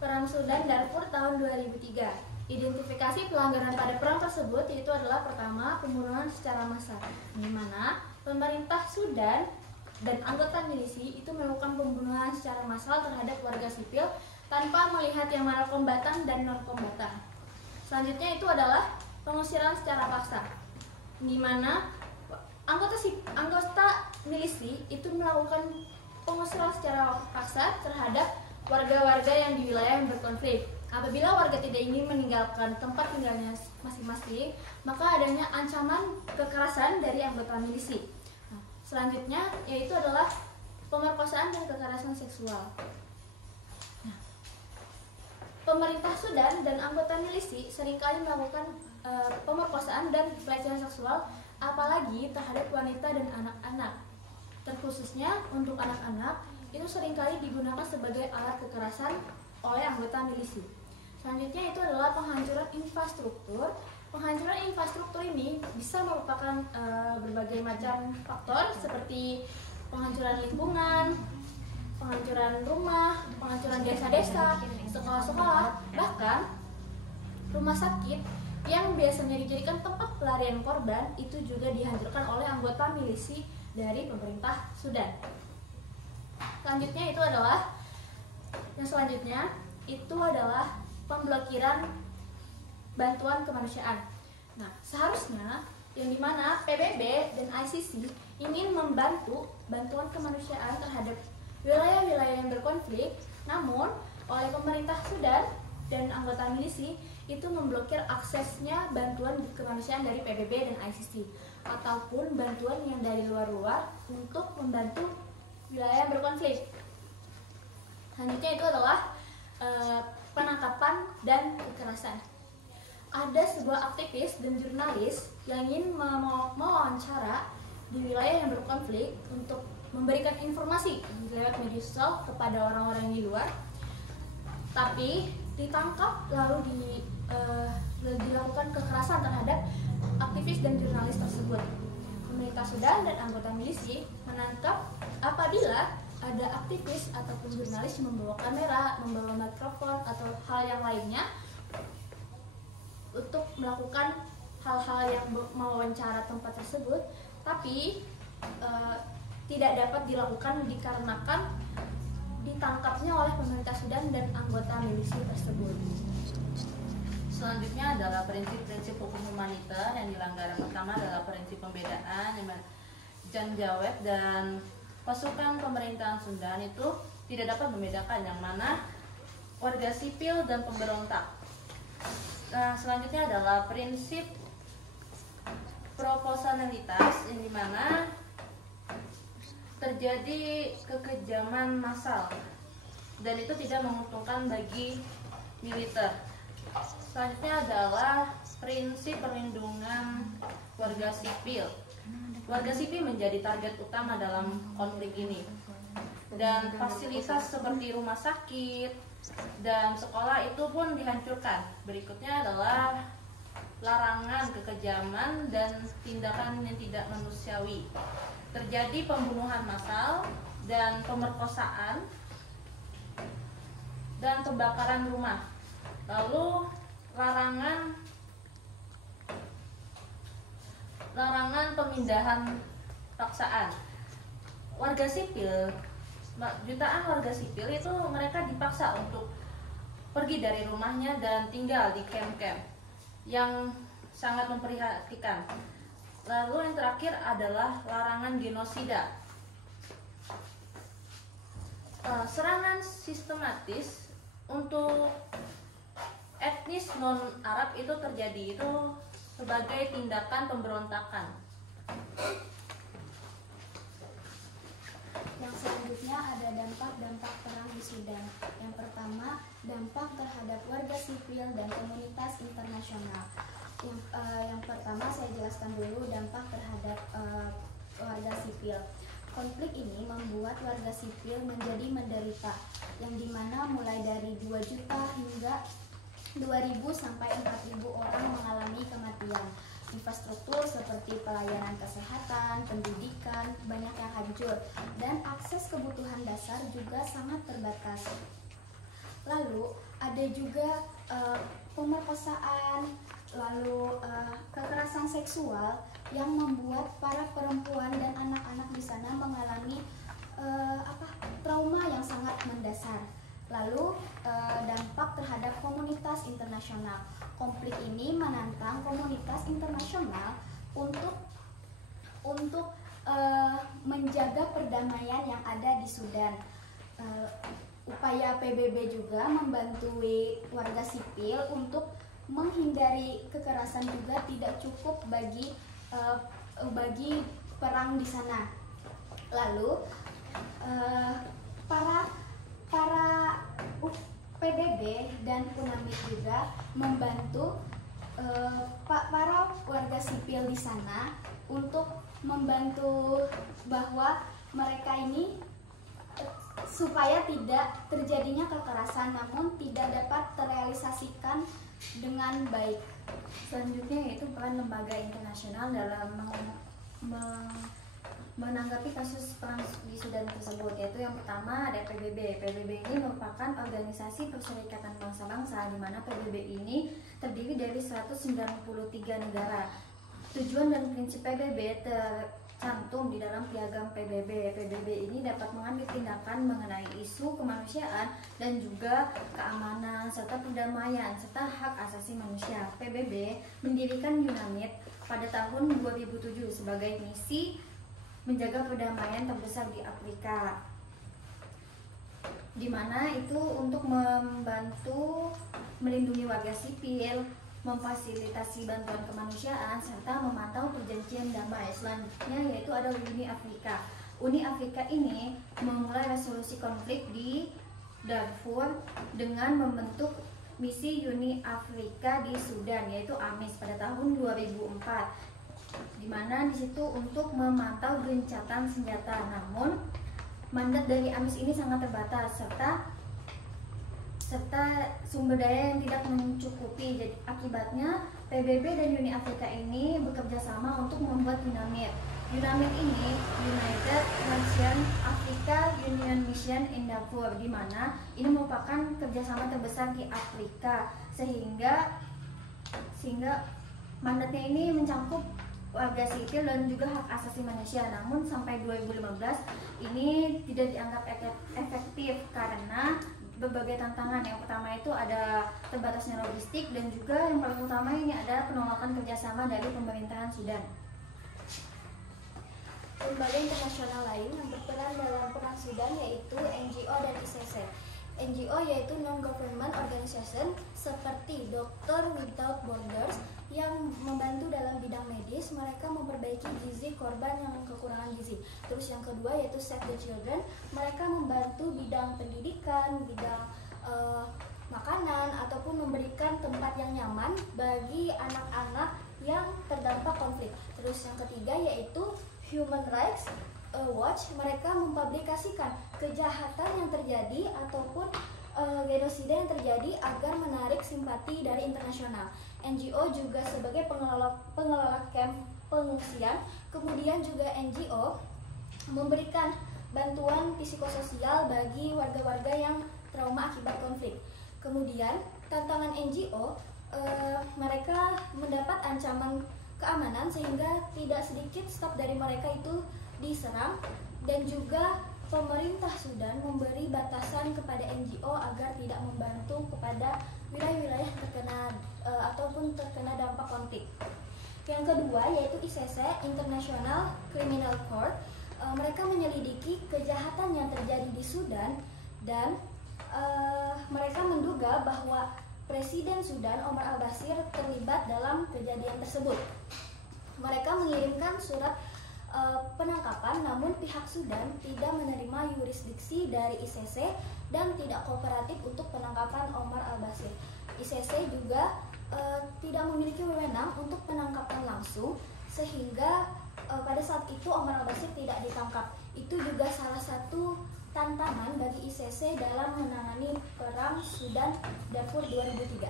Perang Sudan Darfur tahun 2003. Identifikasi pelanggaran pada perang tersebut yaitu adalah pertama, pembunuhan secara massal, di mana pemerintah Sudan dan anggota milisi itu melakukan pembunuhan secara massal terhadap warga sipil tanpa melihat yang mana kombatan dan non-kombatan. Selanjutnya itu adalah pengusiran secara paksa, di mana anggota milisi itu melakukan pengusiran secara paksa terhadap warga-warga yang di wilayah yang berkonflik. Apabila warga tidak ingin meninggalkan tempat tinggalnya masing-masing, maka adanya ancaman kekerasan dari anggota milisi. Selanjutnya yaitu adalah pemerkosaan dan kekerasan seksual. Pemerintah Sudan dan anggota milisi seringkali melakukan pemerkosaan dan pelecehan seksual, apalagi terhadap wanita dan anak-anak. Terkhususnya untuk anak-anak itu seringkali digunakan sebagai alat kekerasan oleh anggota milisi. Selanjutnya itu adalah penghancuran infrastruktur. Penghancuran infrastruktur ini bisa merupakan berbagai macam faktor seperti penghancuran lingkungan, penghancuran rumah, penghancuran desa-desa, sekolah-sekolah, bahkan rumah sakit yang biasanya dijadikan tempat pelarian korban itu juga dihancurkan oleh anggota milisi dari pemerintah Sudan. Selanjutnya itu adalah pemblokiran bantuan kemanusiaan. Nah, seharusnya yang dimana PBB dan ICC ingin membantu bantuan kemanusiaan terhadap wilayah-wilayah yang berkonflik, namun oleh pemerintah Sudan dan anggota milisi itu memblokir aksesnya bantuan kemanusiaan dari PBB dan ICC ataupun bantuan yang dari luar-luar untuk membantu wilayah yang berkonflik. Selanjutnya itu adalah penangkapan dan kekerasan. Ada sebuah aktivis dan jurnalis yang ingin mewawancara di wilayah yang berkonflik untuk memberikan informasi lewat media sosial kepada orang-orang di luar, tapi ditangkap lalu dilakukan kekerasan terhadap aktivis dan jurnalis tersebut. Pemerintah Sudan dan anggota milisi menangkap apabila ada aktivis ataupun jurnalis yang membawa kamera, membawa mikrofon atau hal yang lainnya untuk melakukan hal-hal yang mewawancara tempat tersebut, tapi tidak dapat dilakukan dikarenakan ditangkapnya oleh pemerintah Sudan dan anggota milisi tersebut. Selanjutnya adalah prinsip-prinsip hukum humaniter yang dilanggar. Yang pertama adalah prinsip pembedaan, Janjaweed dan pasukan pemerintahan Sudan itu tidak dapat membedakan yang mana warga sipil dan pemberontak. Nah, selanjutnya adalah prinsip proporsionalitas, yang dimana terjadi kekejaman massal dan itu tidak menguntungkan bagi militer. Selanjutnya adalah prinsip perlindungan warga sipil. Warga sipil menjadi target utama dalam konflik ini, dan fasilitas seperti rumah sakit dan sekolah itu pun dihancurkan. Berikutnya adalah larangan kekejaman dan tindakan yang tidak manusiawi. Terjadi pembunuhan massal dan pemerkosaan dan pembakaran rumah. Lalu larangan pemindahan paksaan. Warga sipil, jutaan warga sipil itu mereka dipaksa untuk pergi dari rumahnya dan tinggal di kamp-kamp yang sangat memprihatinkan. Lalu yang terakhir adalah larangan genosida. Serangan sistematis untuk etnis non-Arab itu terjadi itu sebagai tindakan pemberontakan. Yang selanjutnya ada dampak-dampak perang di Sudan. Yang pertama, dampak terhadap warga sipil dan komunitas internasional. Yang pertama saya jelaskan dulu dampak terhadap warga sipil. Konflik ini membuat warga sipil menjadi menderita, yang dimana mulai dari 2 juta hingga 2.000 sampai 4.000 orang mengalami kematian. Infrastruktur seperti pelayanan kesehatan, pendidikan banyak yang hancur, dan akses kebutuhan dasar juga sangat terbatas. Lalu ada juga pemerkosaan, lalu kekerasan seksual yang membuat para perempuan dan anak-anak di sana mengalami trauma yang sangat mendasar. Lalu dampak terhadap komunitas internasional. Konflik ini menantang komunitas internasional untuk menjaga perdamaian yang ada di Sudan. Upaya PBB juga membantu warga sipil untuk menghindari kekerasan juga tidak cukup bagi perang di sana. Lalu para PBB dan UNAMID juga membantu para warga sipil di sana untuk membantu bahwa mereka ini supaya tidak terjadinya kekerasan, namun tidak dapat terrealisasikan dengan baik. Selanjutnya yaitu peran lembaga internasional dalam menanggapi kasus perang di Sudan tersebut, yaitu yang pertama ada PBB. PBB ini merupakan organisasi perserikatan bangsa-bangsa, di mana PBB ini terdiri dari 193 negara. Tujuan dan prinsip PBB tercantum di dalam piagam PBB. PBB ini dapat mengambil tindakan mengenai isu kemanusiaan dan juga keamanan serta perdamaian serta hak asasi manusia. PBB mendirikan UNAMID pada tahun 2007 sebagai misi menjaga perdamaian terbesar di Afrika, di mana itu untuk membantu melindungi warga sipil, memfasilitasi bantuan kemanusiaan, serta memantau perjanjian damai. Selanjutnya yaitu ada Uni Afrika. Uni Afrika ini memulai resolusi konflik di Darfur dengan membentuk misi Uni Afrika di Sudan, yaitu AMIS pada tahun 2004, di mana di situ untuk memantau gencatan senjata. Namun mandat dari AMIS ini sangat terbatas serta sumber daya yang tidak mencukupi. Jadi akibatnya PBB dan Uni Afrika ini bekerja sama untuk membuat UNAMID. UNAMID ini United Nations Africa Union Mission in Darfur, di mana ini merupakan kerjasama terbesar di Afrika, sehingga mandatnya ini mencakup warga sipil dan juga hak asasi manusia. Namun sampai 2015 ini tidak dianggap efektif karena berbagai tantangan. Yang pertama itu ada terbatasnya logistik, dan juga yang paling utama ini ada penolakan kerjasama dari pemerintahan Sudan. Lembaga internasional lain yang berperan dalam perang Sudan yaitu NGO dan ICC. NGO yaitu Non-Government Organization seperti Doctor Without Borders yang membantu dalam bidang medis. Mereka memperbaiki gizi korban yang kekurangan gizi. Terus yang kedua yaitu Save the Children. Mereka membantu bidang pendidikan, bidang makanan, ataupun memberikan tempat yang nyaman bagi anak-anak yang terdampak konflik. Terus yang ketiga yaitu Human Rights Watch. Mereka mempublikasikan kejahatan yang terjadi ataupun genosida yang terjadi agar menarik simpati dari internasional. NGO juga sebagai pengelola camp pengungsian. Kemudian juga NGO memberikan bantuan psikososial bagi warga-warga yang trauma akibat konflik. Kemudian tantangan NGO, mereka mendapat ancaman keamanan sehingga tidak sedikit staf dari mereka itu diserang, dan juga pemerintah Sudan memberi batasan kepada NGO agar tidak membantu kepada wilayah-wilayah terkena ataupun terkena dampak konflik. Yang kedua yaitu ICC, International Criminal Court. Mereka menyelidiki kejahatan yang terjadi di Sudan, dan mereka menduga bahwa Presiden Sudan Omar al-Bashir terlibat dalam kejadian tersebut. Mereka mengirimkan surat penangkapan, namun pihak Sudan tidak menerima yurisdiksi dari ICC dan tidak kooperatif untuk penangkapan Omar al-Bashir. ICC juga tidak memiliki wewenang untuk penangkapan langsung, sehingga pada saat itu Omar al-Bashir tidak ditangkap. Itu juga salah satu tantangan bagi ICC dalam menangani perang Sudan Darfur 2003.